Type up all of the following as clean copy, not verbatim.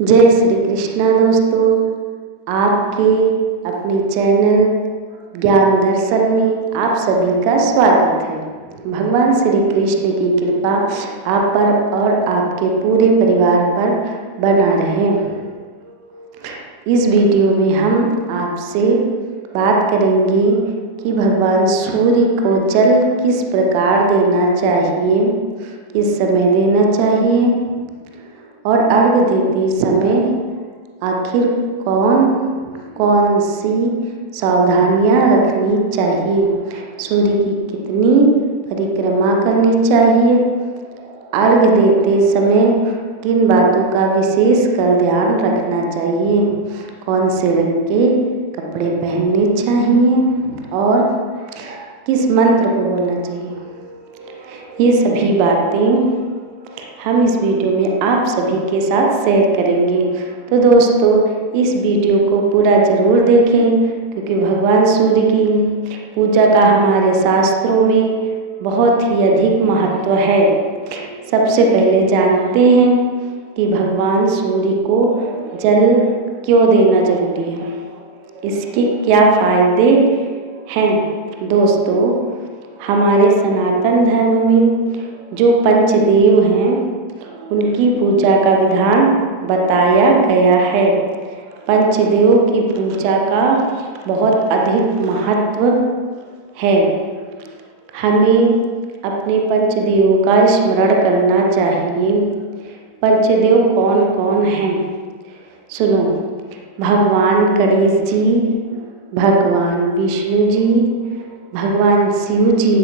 जय श्री कृष्णा दोस्तों, आपके अपने चैनल ज्ञान दर्शन में आप सभी का स्वागत है। भगवान श्री कृष्ण की कृपा आप पर और आपके पूरे परिवार पर बना रहे। इस वीडियो में हम आपसे बात करेंगे कि भगवान सूर्य को जल किस प्रकार देना चाहिए, किस समय देना चाहिए और अर्घ्य देते समय आखिर कौन कौन सी सावधानियां रखनी चाहिए, सूर्य की कितनी परिक्रमा करनी चाहिए, अर्घ्य देते समय किन बातों का विशेष कर ध्यान रखना चाहिए, कौन से रंग के कपड़े पहनने चाहिए और किस मंत्र को बोलना चाहिए, ये सभी बातें हम इस वीडियो में आप सभी के साथ शेयर करेंगे। तो दोस्तों, इस वीडियो को पूरा ज़रूर देखें क्योंकि भगवान सूर्य की पूजा का हमारे शास्त्रों में बहुत ही अधिक महत्व है। सबसे पहले जानते हैं कि भगवान सूर्य को जल क्यों देना जरूरी है, इसके क्या फ़ायदे हैं। दोस्तों, हमारे सनातन धर्म में जो पंचदेव हैं उनकी पूजा का विधान बताया गया है। पंचदेव की पूजा का बहुत अधिक महत्व है। हमें अपने पंचदेव का स्मरण करना चाहिए। पंचदेव कौन कौन हैं सुनो। भगवान गणेश जी, भगवान विष्णु जी, भगवान शिव जी,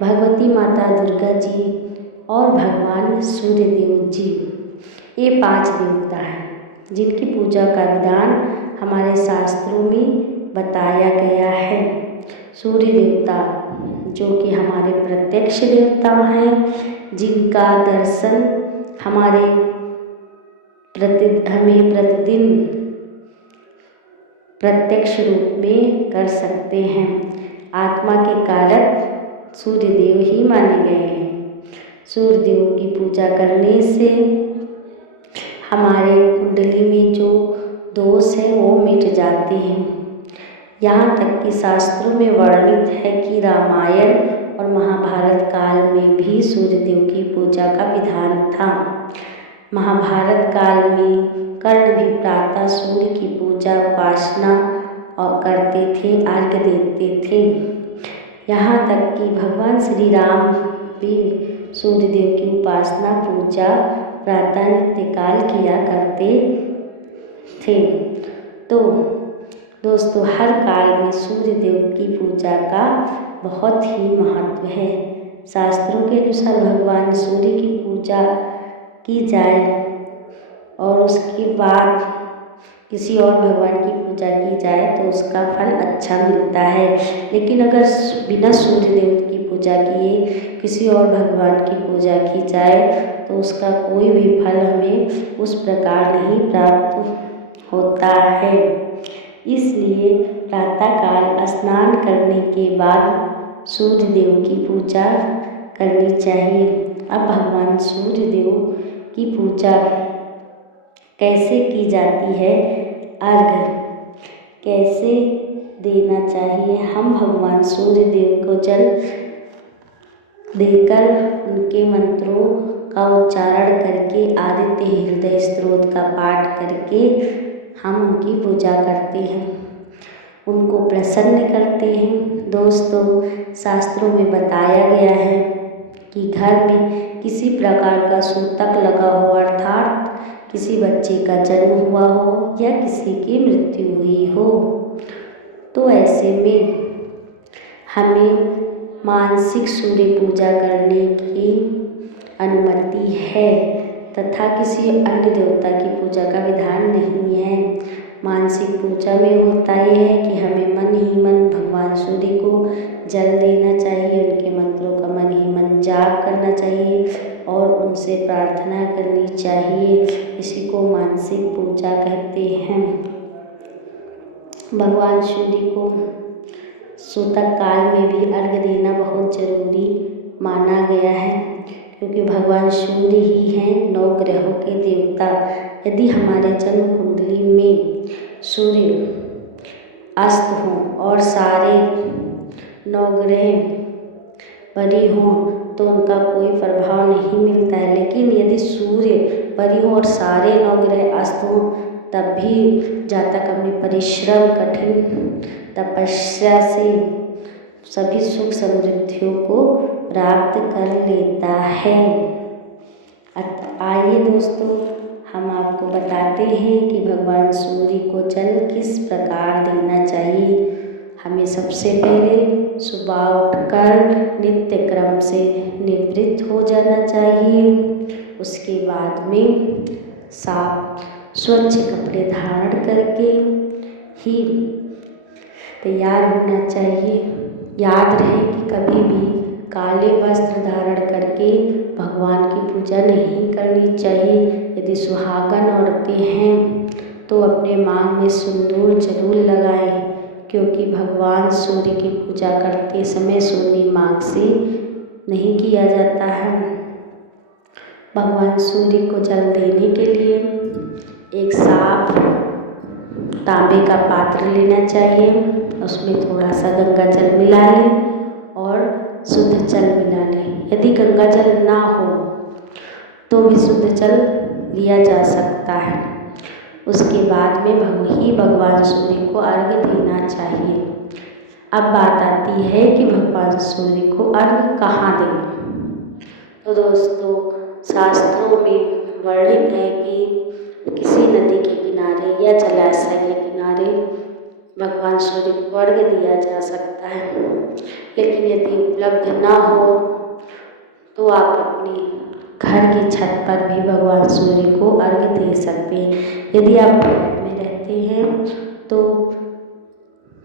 भगवती माता दुर्गा जी और भगवान सूर्यदेव जी, ये 5 देवता हैं जिनकी पूजा का विधान हमारे शास्त्रों में बताया गया है। सूर्य देवता जो कि हमारे प्रत्यक्ष देवता हैं, जिनका दर्शन हमें प्रतिदिन प्रत्यक्ष रूप में कर सकते हैं। आत्मा के कारक सूर्यदेव ही माने गए हैं। सूर्यदेव की पूजा करने से हमारे कुंडली में जो दोष है वो मिट जाते हैं। यहाँ तक कि शास्त्रों में वर्णित है कि रामायण और महाभारत काल में भी सूर्यदेव की पूजा का विधान था। महाभारत काल में कर्ण भी प्रातः सूर्य की पूजा उपासना और करते थे, अर्घ्य देते थे। यहाँ तक कि भगवान श्री राम भी सूर्यदेव की उपासना पूजा प्रातः नित्य काल किया करते थे। तो दोस्तों, हर काल में सूर्यदेव की पूजा का बहुत ही महत्व है। शास्त्रों के अनुसार भगवान सूर्य की पूजा की जाए और उसके बाद किसी और भगवान की पूजा की जाए तो उसका फल अच्छा मिलता है। लेकिन अगर बिना सूर्यदेव की पूजा किए किसी और भगवान की पूजा की जाए तो उसका कोई भी फल हमें उस प्रकार नहीं प्राप्त होता है। इसलिए प्रातःकाल स्नान करने के बाद सूर्यदेव की पूजा करनी चाहिए। अब भगवान सूर्यदेव की पूजा कैसे की जाती है, अर्घ्य कैसे देना चाहिए। हम भगवान सूर्यदेव को जल देकर उनके मंत्रों का उच्चारण करके आदित्य हृदय स्तोत्र का पाठ करके हम उनकी पूजा करते हैं, उनको प्रसन्न करते हैं। दोस्तों, शास्त्रों में बताया गया है कि घर में किसी प्रकार का सूतक लगा हो, अर्थात किसी बच्चे का जन्म हुआ हो या किसी की मृत्यु हुई हो, तो ऐसे में हमें मानसिक सूर्य पूजा करने की अनुमति है तथा किसी अन्य देवता की पूजा का विधान नहीं है। मानसिक पूजा में होता यह है कि हमें मन ही मन भगवान सूर्य को जल देना चाहिए, उनके मंत्रों का मन ही मन जाप करना चाहिए और उनसे प्रार्थना करनी चाहिए। इसी को मानसिक पूजा कहते हैं। भगवान सूर्य को सूतक काल में भी अर्घ्य देना बहुत जरूरी माना गया है क्योंकि भगवान सूर्य ही हैं 9 ग्रहों के देवता। यदि हमारे जन्म कुंडली में सूर्य अस्त हों और सारे 9 ग्रह परी हों तो उनका कोई प्रभाव नहीं मिलता है। लेकिन यदि सूर्य परी हो और सारे 9 ग्रह अस्त हों तब भी जातक अपने परिश्रम कठिन तपस्या से सभी सुख समृद्धियों को प्राप्त कर लेता है। आइए दोस्तों, हम आपको बताते हैं कि भगवान सूर्य को जल किस प्रकार देना चाहिए। हमें सबसे पहले सुबह उठकर नित्य क्रम से निवृत्त हो जाना चाहिए। उसके बाद में साफ स्वच्छ कपड़े धारण करके ही तैयार होना चाहिए। याद रहे कि कभी भी काले वस्त्र धारण करके भगवान की पूजा नहीं करनी चाहिए। यदि सुहागन औरतें हैं तो अपने मांग में सिंदूर जरूर लगाएं, क्योंकि भगवान सूर्य की पूजा करते समय सोनी मांग से नहीं किया जाता है। भगवान सूर्य को जल देने के लिए एक साफ तांबे का पात्र लेना चाहिए। उसमें थोड़ा सा गंगा जल मिला लें और शुद्ध जल मिला लें। यदि गंगा जल ना हो तो भी शुद्ध जल लिया जा सकता है। उसके बाद में भगवान सूर्य को अर्घ्य देना चाहिए। अब बात आती है कि भगवान सूर्य को अर्घ्य कहाँ दें। तो दोस्तों, शास्त्रों में वर्णित है कि किसी नदी के किनारे या जलाशय के किनारे भगवान सूर्य को अर्घ्य दिया जा सकता है। लेकिन यदि उपलब्ध ना हो तो आप अपने घर की छत पर भी भगवान सूर्य को अर्घ्य दे सकते हैं। यदि आप फ्लैट में रहते हैं तो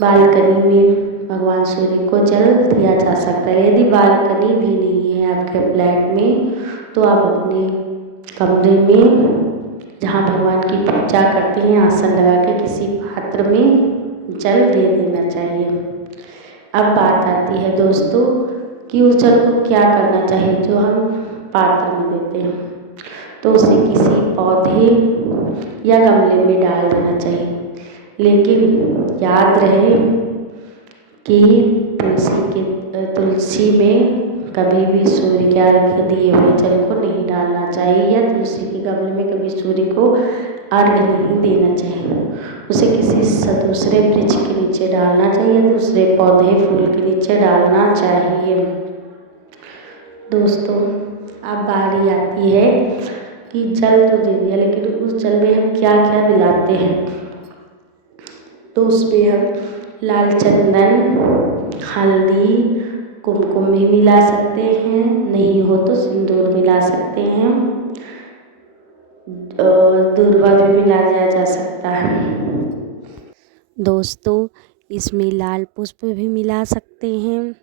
बालकनी में भगवान सूर्य को जल दिया जा सकता है। यदि बालकनी भी नहीं है आपके फ्लैट में तो आप अपने कमरे में जहाँ भगवान की पूजा करते हैं आसन लगा के किसी पात्र में जल दे देना चाहिए। अब बात आती है दोस्तों कि उस जल को क्या करना चाहिए जो हम पात्र में देते हैं। तो उसे किसी पौधे या गमले में डाल देना चाहिए। लेकिन याद रहे कि तुलसी में कभी भी सूर्य के अर्घ्य दिए हुए जल को नहीं डालना चाहिए, या तुलसी के गमले में कभी सूर्य को अर्घ्य नहीं देना चाहिए। उसे किसी दूसरे वृक्ष के नीचे डालना चाहिए, दूसरे पौधे फूल के नीचे डालना चाहिए। दोस्तों, अब बारी आती है कि जल तो दे दिया, लेकिन उस जल में हम क्या क्या मिलाते हैं। तो उसमें हम लाल चंदन, हल्दी, कुमकुम भी मिला सकते हैं, नहीं हो तो सिंदूर मिला सकते हैं, दूर्वा भी मिलाया जा सकता है। दोस्तों, इसमें लाल पुष्प भी मिला सकते हैं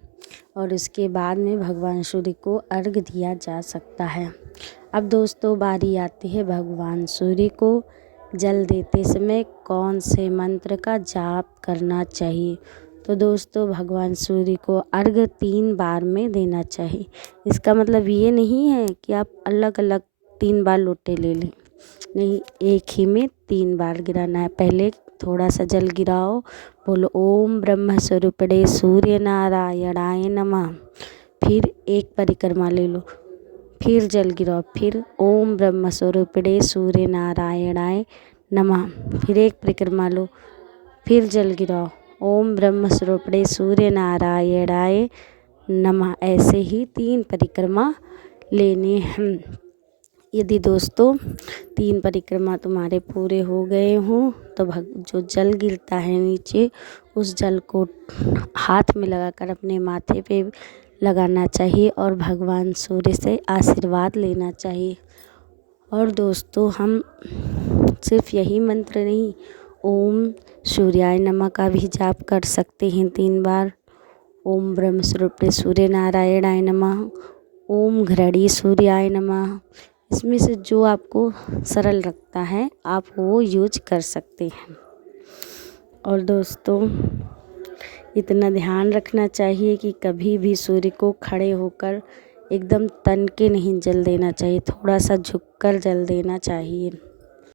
और इसके बाद में भगवान सूर्य को अर्घ्य दिया जा सकता है। अब दोस्तों, बारी आती है भगवान सूर्य को जल देते समय कौन से मंत्र का जाप करना चाहिए। तो दोस्तों, भगवान सूर्य को अर्घ्य 3 बार में देना चाहिए। इसका मतलब ये नहीं है कि आप अलग अलग 3 बार लोटे ले लें, नहीं, एक ही में 3 बार गिराना है। पहले थोड़ा सा जल गिराओ, बोलो ओम ब्रह्म स्वरूपड़े सूर्य नारायणाय नमः। फिर एक परिक्रमा ले लो, फिर जल गिराओ, फिर ओम ब्रह्म स्वरूपड़े सूर्य नारायणाय नमः। फिर एक परिक्रमा लो, फिर जल गिराओ, ओम ब्रह्म स्वरूपड़े सूर्य नारायणाय नमः। ऐसे ही 3 परिक्रमा लेने हैं। यदि दोस्तों 3 परिक्रमा तुम्हारे पूरे हो गए हों तो जो जल गिरता है नीचे, उस जल को हाथ में लगाकर अपने माथे पे लगाना चाहिए और भगवान सूर्य से आशीर्वाद लेना चाहिए। और दोस्तों, हम सिर्फ यही मंत्र नहीं, ओम सूर्याय नमः का भी जाप कर सकते हैं 3 बार। ओम ब्रह्म स्वरूपे सूर्य नारायणाय नमः, ओम घृणी सूर्याय नमः। इसमें से जो आपको सरल लगता है आप वो यूज कर सकते हैं। और दोस्तों, इतना ध्यान रखना चाहिए कि कभी भी सूर्य को खड़े होकर एकदम तन के नहीं जल देना चाहिए, थोड़ा सा झुक कर जल देना चाहिए।